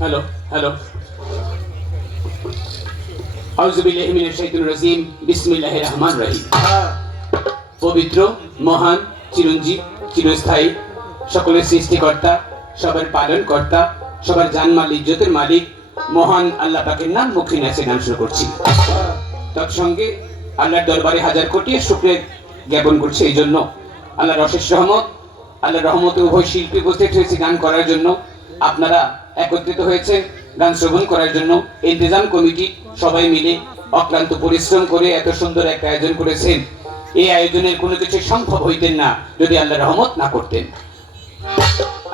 Hello hello আউযু বিল্লাহি মিনাশ শাইতানির রাজিম বিসমিল্লাহির রহমানির রহিম। পবিত্র মহান চিরঞ্জীব চিরস্থায়ী সকলের সৃষ্টিকর্তা সবার পালনকর্তা সবার জানমাল ইজ্জতের মালিক মহান আল্লাহ পাকের নাম মুখে নেচে গান শুরু করছি। তৎসঙ্গে আল্লাহর দরবারে হাজার কোটি শুকরিয়া জ্ঞাপন করছি এই জন্য আল্লাহর অশেষ রহমত আল্লাহর রহমতে উভয় শিল্পী উপস্থিত হয়েছে গান করার জন্য। আপনারা একত্রিত হয়েছে গান শ্রবণ করার জন্য। ইন্তেজাম কমিটি সবাই মিলে অক্লান্ত পরিশ্রম করে এত সুন্দর একটা আয়োজন করেছেন। এই আয়োজনের কোনো কিছু সম্ভব হইতেন না যদি আল্লাহ রহমত না করতেন।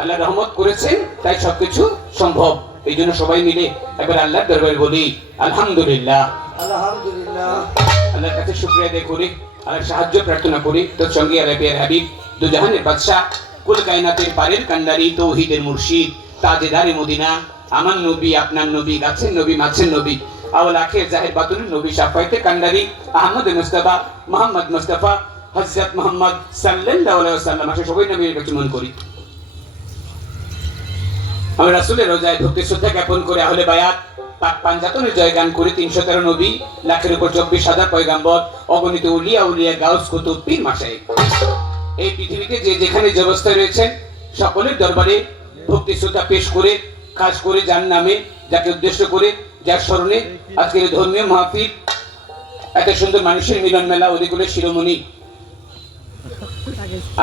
আল্লাহ রহমত করেছেন তাই সবকিছু সম্ভব। এই জন্য সবাই মিলে একবার আল্লাহর দরবারে বলি আলহামদুলিল্লাহ আলহামদুলিল্লাহ। আল্লাহর কাছে শুকরিয়া আদায় করি, আল্লাহর সাহায্য প্রার্থনা করি। তোর সঙ্গে আরবিয়ার হাবিব দুজাহানের বাদশাহ কুল কায়নাতের পারের কান্ডারি তৌহিদের মুর্শিদ তাজেদারে মদিনা আমার নবী আপনার নবী গাছের নবী মাছের নবী আওয়াল আখির জাহির বাতুল নবী শাফায়েতে কান্ডারি আহমদ মুস্তাফা মোহাম্মদ মুস্তাফা হযরত মুহাম্মদ সাল্লাল্লাহু আলাইহি ওয়াসাল্লাম আসে সবাই নবীর কাছে মন করি। আমরা রাসূলের রোজায় ভক্তি শ্রদ্ধা জ্ঞাপন করে আহলে বায়াত পাক পাঞ্জাতনের জয়গান করে 313 নবী লাখের উপর 24,000 পয়গম্বর অগণিত উলিয়া উলিয়া গাউস কুতুব পীর মাশায়েখ এই পৃথিবীতে যে যেখানে যে অবস্থায় রয়েছেন সকলের দরবারে ভক্তি শ্রদ্ধা পেশ করে খাস করে যার নামে যাকে উদ্দেশ্য করে যার স্মরণে আজকের ধর্মীয় মাহফিল এত সুন্দর মানুষের মিলন মেলা ওদিকুলের শিরোমণি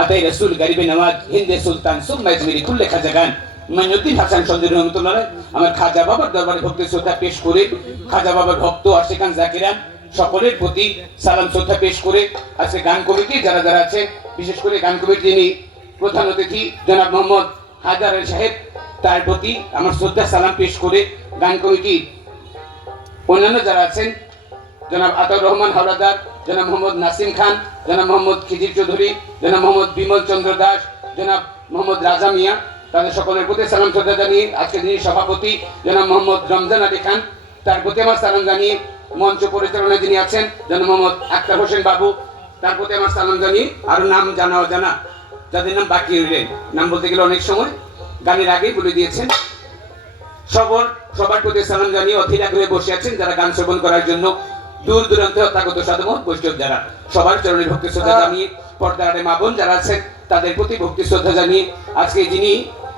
আতাই রাসূল গরিবে নওয়াজ হিন্দে সুলতান সুম্মা ইজমিরি কুল্লে খাজাগান মাইনুদ্দিন হাসান সঞ্জয় রহমতুল্লাহ আমার খাজা বাবার দরবারে ভক্তি শ্রদ্ধা পেশ করে খাজা বাবার ভক্ত আশিকান জাকিরান সকলের প্রতি সালাম শ্রদ্ধা পেশ করে আজকে গান কমিটি যারা যারা আছে বিশেষ করে গান কমিটি যিনি প্রধান অতিথি জনাব মোহাম্মদ হায়দার আলী সাহেব তার প্রতি আমার শ্রদ্ধা সালাম পেশ করে গান কমিটির অন্যান্য যারা আছেন জনাব আতাউর রহমান হাওলাদার জনাব মোহাম্মদ নাসিম খান জনাব মোহাম্মদ খিজির চৌধুরী জনাব মোহাম্মদ বিমল চন্দ্র দাস জনাব মোহাম্মদ রাজা মিয়া তাদের সকলের প্রতি সালাম শ্রদ্ধা জানিয়ে আজকে যিনি সভাপতি জনাব মোহাম্মদ রমজান আলী খান তার প্রতি আমার সালাম জানিয়ে মঞ্চ পরিচালনায় যিনি আছেন জনাব মোহাম্মদ আক্তার হোসেন বাবু তার প্রতি আমার সালাম জানিয়ে আরো নাম জানা অজানা যাদের নাম বাকি রইলেন নাম বলতে গেলে অনেক সময় গানের আগেই বলে দিয়েছেন সবার প্রতি সালাম জানিয়ে অধীর আগ্রহে বসে আছেন যারা গান শ্রবণ করার জন্য দূর দূরান্তে অত্যাগত সাধুমত বৈষ্ণব যারা সবার চরণে ভক্তি শ্রদ্ধা জানিয়ে পর্দারে মা বোন যারা আছেন তাদের প্রতি ভক্তি শ্রদ্ধা জানিয়ে আজকে যিনি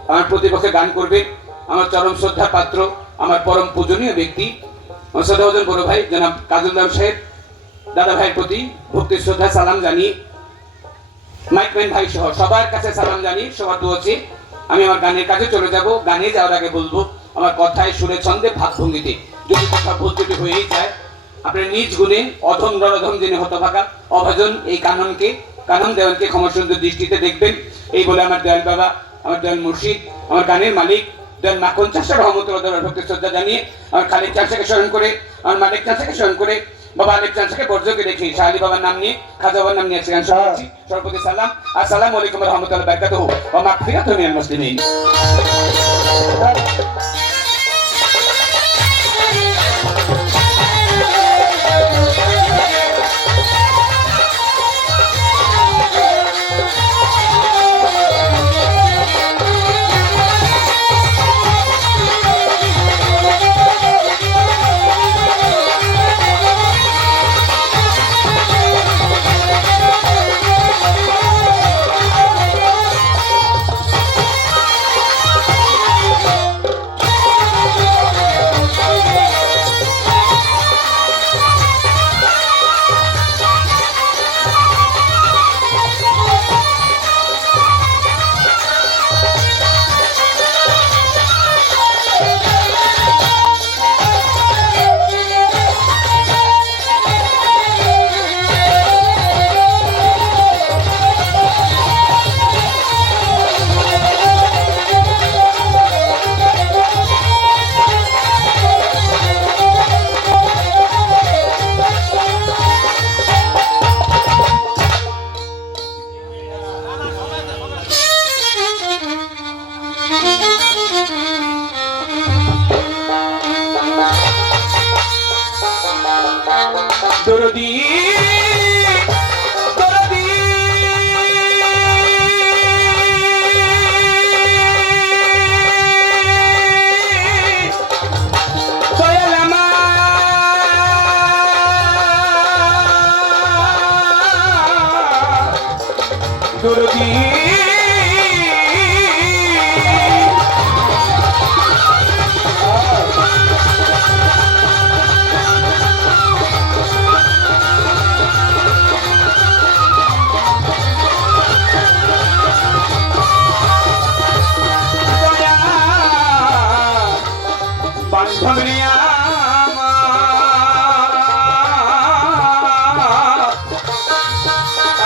আমার প্রতিপক্ষে গান করবেন আমার চরম শ্রদ্ধা পাত্র আমার পরম পূজনীয় ব্যক্তি আমার শ্রদ্ধাভাজন বড় ভাই জনাব কাজুল্লাহ সাহেব দাদা ভাইয়ের প্রতি ভক্তি শ্রদ্ধা সালাম জানিয়ে মাইকম্যান ভাই সহ সবার কাছে সালাম জানিয়ে সবার দোয়াচ্ছি আমি আমার গানের কাছে চলে যাব। গানে যাওয়ার আগে বলবো আমার কথায় সুরে ছন্দে ভাবভঙ্গিতে যদি কথা ভুল ত্রুটি হয়েই যায় আপনার নিজ গুণে অধম নরধম জেনে হতভাগা অভাজন এই কানন দেওয়ানকে ক্ষমা সুন্দর দৃষ্টিতে দেখবেন এই বলে আমার দয়াল বাবা আমার দয়াল মুর্শিদ আমার গানের মালিক দয়াল মাখন চাষা রহমতুল্লাহ ভক্তি শ্রদ্ধা জানিয়ে আমার খালিদ চাষাকে স্মরণ করে আমার মালিক চাষাকে স্মরণ করে বাবা আলেক চাষাকে বর্জকে রেখে শাহলি বাবার নাম নিয়ে খাজা বাবার নাম নিয়ে গান শোনাচ্ছি। সর্বপ্রতি সালাম আসসালামু আলাইকুম ওয়া রাহমাতুল্লাহি ওয়া বারাকাতুহু ওয়া মাগফিরাতুন মিনাল মুসলিমিন। দরদি দরদি দয়াল আমার দরদি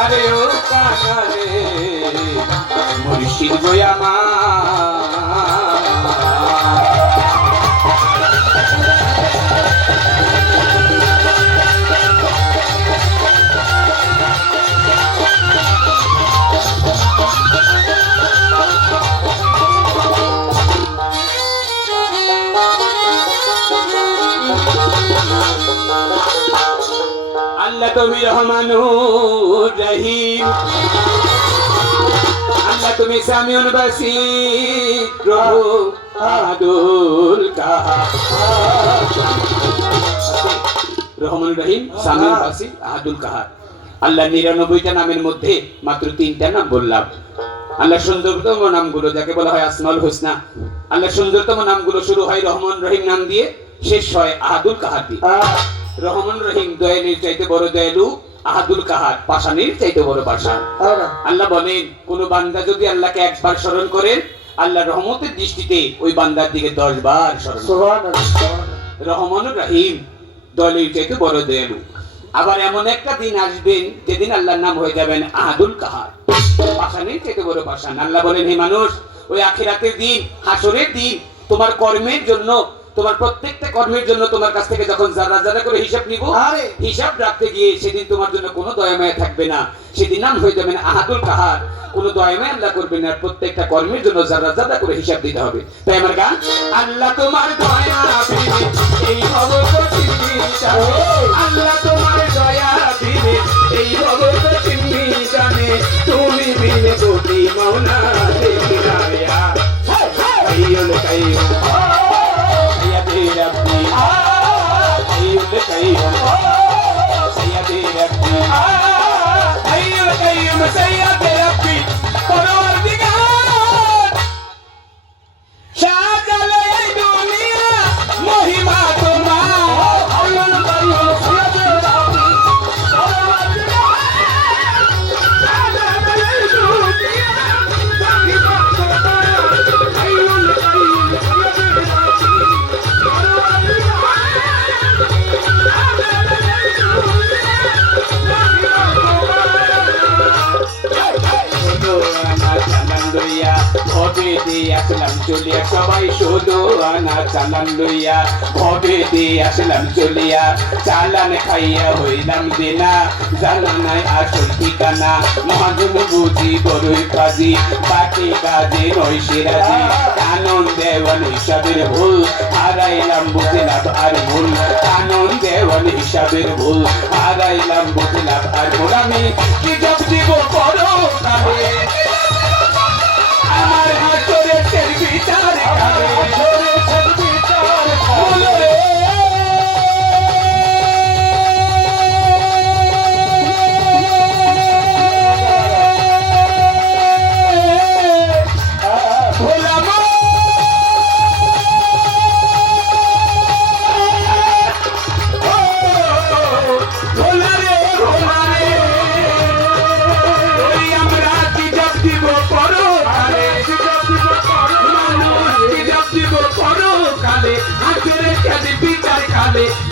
আরে ও কানারে মুর্শিদ গো আল্লাহ তুমি রহমানুর রহিম আল্লাহ তুমি সামিউল বাসীর প্রভু আহাদুল কাহার রহমানুর রহিম সামিউল বাসীর আহাদুল কাহার আল্লাহ 99টা নামের মধ্যে মাত্র 3টা নাম বললাম আল্লাহ সুন্দরতম নামগুলো যাকে বলা হয় আসমাউল হোসনা আল্লাহ সুন্দরতম নামগুলো শুরু হয় রহমান রহিম নাম দিয়ে শেষ হয় আহাদুল কাহার দিয়ে রহমান রহিম দয়ালুর চাইতে বড় দয়ালু আহাদুল কাহার পাশানের চাইতে বড় পাশান আল্লাহ বলেন কোন বান্দা যদি আল্লাহকে একবার স্মরণ করেন আল্লাহ রহমতের দৃষ্টিতে ওই বান্দার দিকে 10 বার স্মরণ রহমান রহিম দয়ালুর চাইতে বড় দয়ালু আবার এমন একটা দিন আসবেন যেদিন আল্লাহর নাম হয়ে যাবেন আহাদুল কাহার পাশানের চাইতে বড় পাশান আল্লাহ বলেন হে মানুষ ওই আখিরাতের দিন হাসরের দিন তোমার কর্মের জন্য তোমার প্রত্যেকটা কর্মের জন্য তোমার কাছ থেকে যখন যারা যারা করে হিসাব নিব হিসাব রাখতে গিয়ে সেদিন তোমার জন্য কোনো দয়ামায়া থাকবে না সেদিন নাম হয়ে যাবে না আহাদুল কাহার কোনো দয়ামায়া আল্লাহ করবে না প্রত্যেকটা কর্মের জন্য যারা যারা করে হিসাব দিতে হবে তাই আমার গান আল্লাহ তোমার দয়া দিবে এই ভবকঠিন মিশানে আল্লাহ তোমার দয়া দিবে এই ভবকঠিন মিশানে তুমি বিনে কোটি মাওলা দেখিনা রিয়া হাইয়ুল কাইয়ুম ربي حي القيوم سيدي ربي حي القيوم سيدي ربي পরওয়ারদিগার সাজালে এই দুনিয়া মহিমা তোমার হাইয়ুল কাইয়ুম সৈয়দে রাব্বি পরওয়ারদিগার সাজালে এই দুনিয়া মহিমা তোমার হাইয়ুল কাইয়ুম সৈয়দে রাব্বি ভবে দিয়ে আসলাম চলিয়া সবাই শুধু আনা চালান লইয়া ভবে দিয়ে আসলাম চলিয়া চালান খাইয়া হইলাম দেনা জানা নাই আসল ঠিকানা মহাজন বুঝি বড়ই কাজী বাকি কাজে নয় সিরাজি কানন দেওয়ান হিসাবের ভুল হারাইলাম বুঝলাম আর ভুল কানন দেওয়ান হিসাবের ভুল হারাইলাম বুঝলাম আর ভুল আমি কি জব দিব করো আমার হাতরে তের বিচার করে হাতরে বিচার বলো রে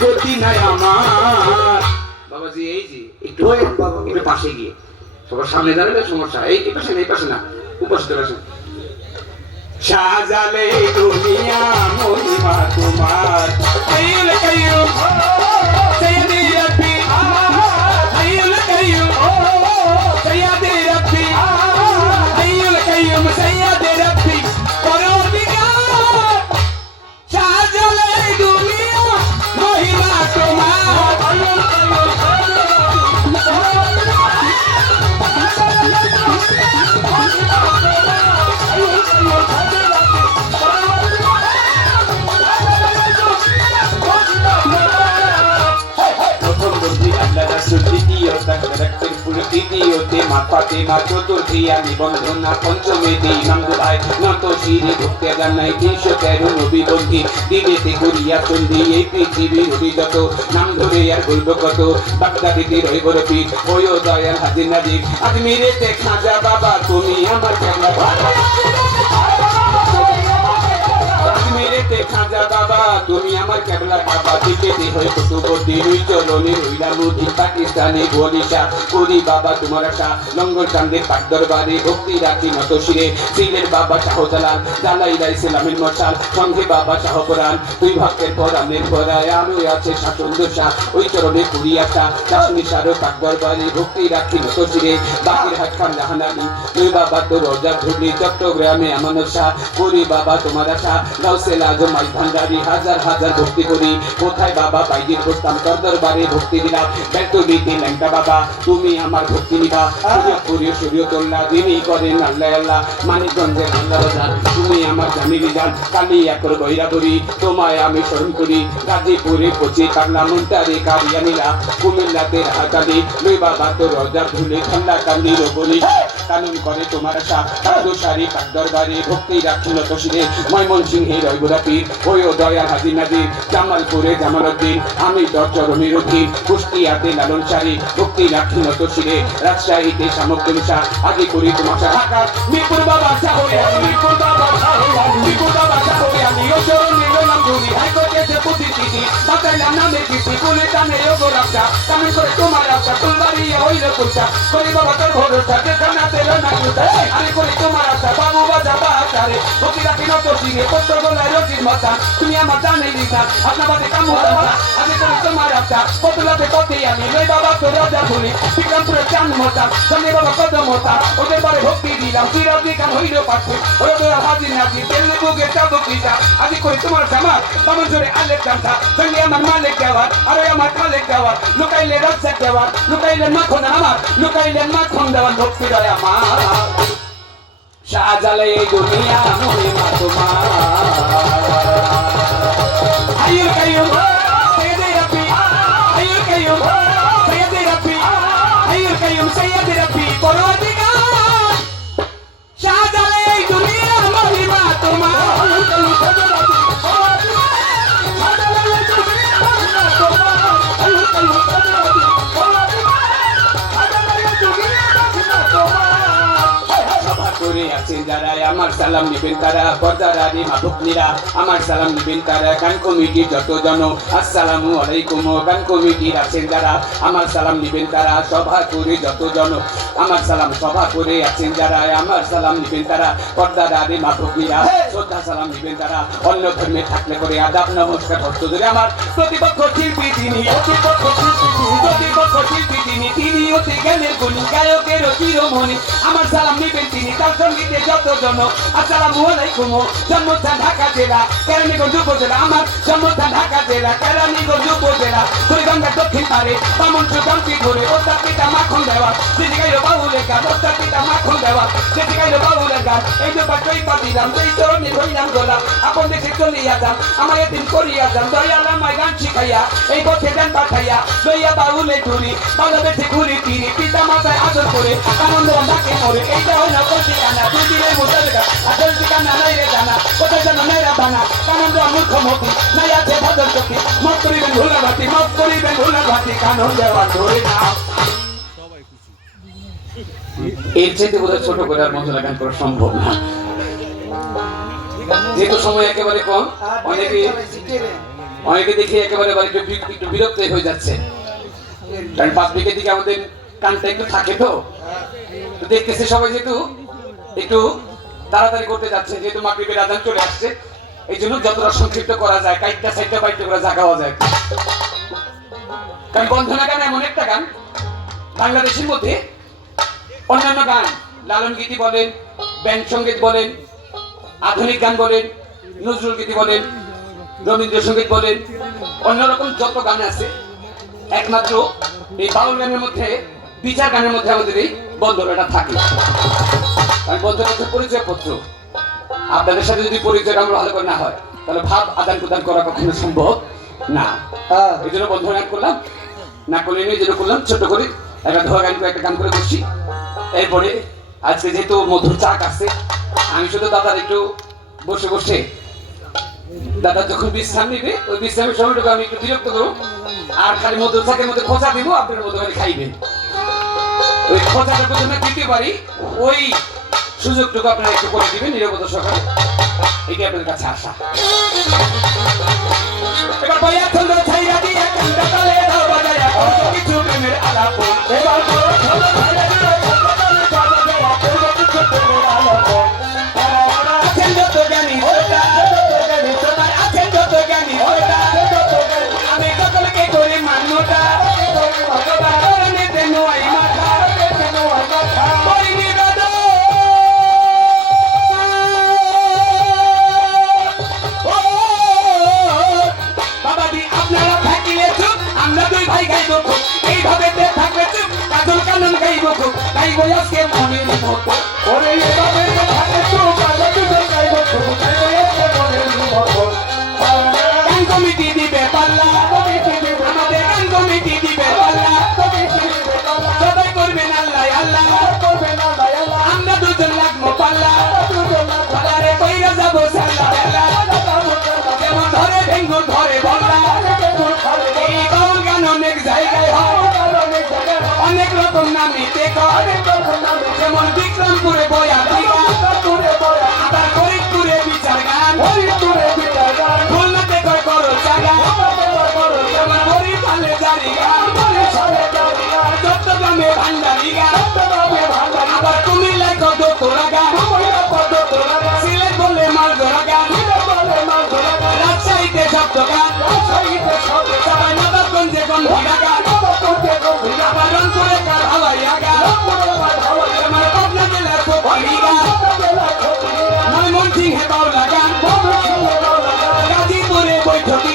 গতি নাই আমার বাবাজি এই যে একটু একটু পাশে গিয়ে সবার সামনে দাঁড়ালে সমস্যা এই পাশে না এই পাশে না উপস্থিত আছেন সাজালে দুনিয়া মহিমা তোমার হাইয়ুল কাইয়ুম সাইয়্যিদি রাব্বি হাইয়ুল কাইয়ুম সাইয়্যিদি রাব্বি হাইয়ুল কাইয়ুম সাইয়্যিদি রাব্বি পরওয়ারদিগার সাজালে দুনিয়া মহিমা তোমার হাইয়ুল কাইয়ুম মা ফাতেমা চতুর্থী আমি বন্ধনা পঞ্চমী দিই নামদু ভাই নত শিরে ভক্তি জানাই 313 নবী বন্ধি দিনেতে করিয়া সন্ধি এই পৃথিবীর অভিগত নাম ধরে আর বলবো কত বাগদাদিতে রইব রবি ওয়ো দয়াল হাজির নাজির আজমিরেতে খাজা বাবা তুমি আমার কেবলা আজমিরেতে খাজা বাবা তুমি আমার কেবলা বাবা দিকেতে হয় কুতুবুদ্দিন দুই চরণে রইলা মুদি পাকিস্তানে বলিশা করি বাবা তোমার আশা লঙ্গর চাঁদের পাক দরবারে ভক্তি রাখি নত শিরে সিলের বাবা শাহজালাল জ্বালাইলা ইসলামের মশাল সঙ্গে বাবা শাহপুরাণ দুই ভক্তের পরাণের পরায় আলো আছে শাসন দোষা ওই চরণে করি আশা চাষনি সারো পাক দরবারে ভক্তি রাখি নত শিরে বাকির হাত খান জাহানানি দুই বাবা তো রোজা ধুবলি চট্টগ্রামে আমানত শাহ করি বাবা তোমার আশা গাউসেল আজম মাই ভান্ডারি হাজার হাজার ভক্তি করি কোথায় বাবা বাইজির বসতাম তোর দরবারে ভক্তি দিলাম ব্যর্থ দিতে ল্যাংটা বাবা তুমি আমার ভক্তি নিভা প্রিয় শরীয়তুল্লাহ যিনি করেন আল্লাহ আল্লাহ মানিকগঞ্জের আল্লাহ বাজার তুমি আমার জামিলি জান কালিয়াকর বৈরাবরী তোমায় আমি স্মরণ করি গাজীপুরে পচি কাটলা মুন্তারে কারিয়ানিলা কুমিল্লাতে হাতালি লই বাবা তো রজা ধুলে ঠান্ডা কান্দি রবনি কানুন করে তোমার আশা সাধুসারি পাক দরবারে ভক্তি রাখিল তসিরে ময়মনসিংহে রয়গুরাপীর ওই দয়াল হাজির নাজির জামালপুরে জামালউদ্দিন আমি চরণের অধীন কুষ্টিয়াতে লালন সারি ভক্তি রাখিল তসিরে রাজশাহীতে সামগ্রী শাহ আগে করি তোমার ঢাকা মিরপুর বাবা শাহ মিরপুর বাবা শাহ মিরপুর বাবা শাহ আমি ও চরণে নাম ধরি হাইকোর্টে প্রতিষ্ঠিতি বাতাইলাম নামে কীর্তি কোলে টানে ওগো রাখা কামে করে তোমার রাখা ফুলবাড়ি হইল কুলটা করি বাবা তোর ভরসা যেখানে তেল না কুলটা আমি করি তোমার আশা বাবু বাজা বাজারে ভক্তি রাখি নত সিংহে পত্র গলায় রকির মাথা তুমি আমার জানেই না আপনার বাদে কামু আমি করি তোমার আশা পতলাতে পথে আমি লই বাবা তোর রাজা ধরি বিক্রমপুরের চান মতা সঙ্গে বাবা কদম মতা ওদের পরে ভক্তি দিলাম চিরাদি কান হইল পাঠে ওরা তোর হাজির নাজি তেলে বুকে চাবুকিটা আমি করি তোমার জামা বামন জোরে আলেক জামা সঙ্গে আমার মালিক দেওয়ার আর আমার খালেক দেওয়ার লুকাইলে রাজ্জাক দেওয়ার লুকাইলে মাখন আমার লুকাইলে মাখন দেওয়ার ভক্তি রয় আমার শাহজালে এই দুনিয়া মহিমা তোমার হাইয়ুল কাইয়ুম সাইয়্যিদে রাব্বি হাইয়ুল কাইয়ুম সাইয়্যিদে রাব্বি হাইয়ুল কাইয়ুম সাইয়্যিদে রাব্বি পরওয়ারদিগার শাহজালে এই দুনিয়া মহিমা তোমার যারা আমার সালাম নিবেন তারা পর্দারানি মাহবুবনীরা আমার সালাম নিবেন তারা গান কমিটি যত জন আসসালামু আলাইকুম গান কমিটির আছেন যারা আমার সালাম নিবেন তারা সভা করে যত জন আমার সালাম সভা করে আছেন যারা আমার সালাম নিবেন তারা পর্দারানি মাহবুবনীরা শ্রদ্ধা সালাম নিবেন তারা অন্য ধর্মে থাকলে করে আদাব নমস্কার হস্ত ধরে আমার প্রতিপক্ষ শিল্পী তিনি তিনি অতি জ্ঞানের গুণী গায়কের চিরমণি আমার সালাম নিবেন তিনি তার সঙ্গীতে যত জন আসসালামু আলাইকুম জন্মস্থান ঢাকা জেলা কেরানীগঞ্জ উপজেলা আমার জন্মস্থান ঢাকা জেলা কেরানীগঞ্জ উপজেলা কুড়িগঙ্গার দক্ষিণ পারে বামন সুদামটি ধরে ওস্তাদ পিতা মাখন দেওয়া যেটি গাইল বাউলের গান ওস্তাদ পিতা মাখন দেওয়া যেটি গাইল বাউলের গান এই তো পাটই পাতিলাম সেই চরণে ধরিলাম গোলাম আপন দেশে চলিয়া যান আমার এদিন করিয়া যান দয়াল আমায় গান শিখাইয়া এই পথে গান পাঠাইয়া লইয়া বাউলে ঘুরি বাংলাদেশে ঘুরি ফিরি পিতা মাতায় আদর করে আনন্দ ডাকে মরে এইটা হয় না কলসি কানা দুই দিনের মুসলগা আসল ঠিকানা নাই রে জানা কোথায় যেন নেরা বানা কানন্দ মূর্খমতি নাই আছে ভদ্র চোখে মত করিবেন ভুলার ভাতি কানন দেওয়া ধরে না এর চাইতে বোধহয় ছোট করে আর মশলা গান করা সম্ভব না যেহেতু সময় একেবারে কম অনেকে দেখি একেবারে একটু বিরক্ত হয়ে যাচ্ছে কারণ পাবলিকের দিকে আমাদের কানটা একটু থাকে তো দেখতেছে সবাই যেহেতু একটু তাড়াতাড়ি করতে যাচ্ছে যেহেতু মাগরিবের আযান চলে আসছে এই জন্য যতটা সংক্ষিপ্ত করা যায় কাইটটা সাইডটা বাইটটা করে জাগাও যায় কারণ বন্ধনা গান এমন একটা গান বাংলাদেশের মধ্যে অন্যান্য গান লালন গীতি বলেন ব্যান্ড সঙ্গীত বলেন আধুনিক গান বলেন নজরুল গীতি বলেন রবীন্দ্রসঙ্গীত বলেন অন্যরকম যত গান আছে একমাত্র এই বাউল গানের মধ্যে বিচার গানের মধ্যে আমাদের এই বন্ধনাটা থাকে কারণ বন্ধনা হচ্ছে পরিচয় পত্র আপনাদের সাথে যদি পরিচয় আমরা ভালো করে না হয় তাহলে ভাব আদান প্রদান করা কখনো সম্ভব না এই জন্য বন্ধনা করলাম না করলে এই জন্য করলাম ছোট করে একটা ধোয়া গান করে একটা গান করে বসছি এরপরে আজকে যেহেতু মধুর চাক আছে, আমি শুধু দাদার একটু বসে বসে দাদা যখন বিশ্রাম নিবে ওই বিশ্রামের সময়টুকু আমি একটু বিরক্ত করবো, আর খালি মধুর চাকের মধ্যে খোঁচা দিব, আপনার মধ্যে খালি খাইবেন। ওই খোঁচাটা প্রথমে দিতে পারি, ওই সুযোগটুকু আপনারা একটু করে দিবেন নিরাপদ সকালে, এটি আপনাদের কাছে আসা। এবার বইয়া চন্দ্র ছাইরা দিয়ে কান্দা তালে দাও বাজায়া কত কিছু প্রেমের আলাপ, এবার বড় চন্দ্র ছাইরা দিয়ে কান্দা তালে দাও বাজায়া কত কিছু প্রেমের আলাপ। আছেন যত জ্ঞানী ওটা আছেন যত জ্ঞানী ওটা, আমি সকলকে করে মান্যতা করণে দেন আই মাথা এইভাবে থাকবে চুপ, কাজল কানন গাইব খুব, গাইব আজকে মনের মতো। ওরে এভাবে থাকবে চুপ, কাজল গাইব খুব, গাইব আজকে মনের মতো। গান কমিটি দিবে পাল্লা, আমাদের গান কমিটি দিবে পাল্লা, সবাই করবেন আল্লাহ আল্লাহ, আমরা দুজন লাগবো পাল্লা, পাল্লারে কইরা যাবো সাল্লা আল্লাহ, যেমন ধরে ভেঙ্গুর ধরে বল্লা, এই বাউল গান অনেক জায়গায় হয়, অনেক রকম নামিতে করে, যেমন বিক্রমপুরে বয়া দিঘা, আবার ফরিদপুরে বিচার গান, খুলনাতে কয় করো চাগা, যেমন বরিশালে জারি গান, চট্টগ্রামে ভান্ডারি গান, আবার কুমিল্লায় কত তোরা গান, সিলেট বলে মালগোরা গান, রাজশাহীতে শব্দ গান, নবাবগঞ্জে গম্ভীরা গান, আবার রংপুরে কার হাওয়াইয়া গান, আমার পাবনা জেলার পোখরি গান, ময়মনসিংহে বাউলা গান, গাজীপুরে বৈঠকি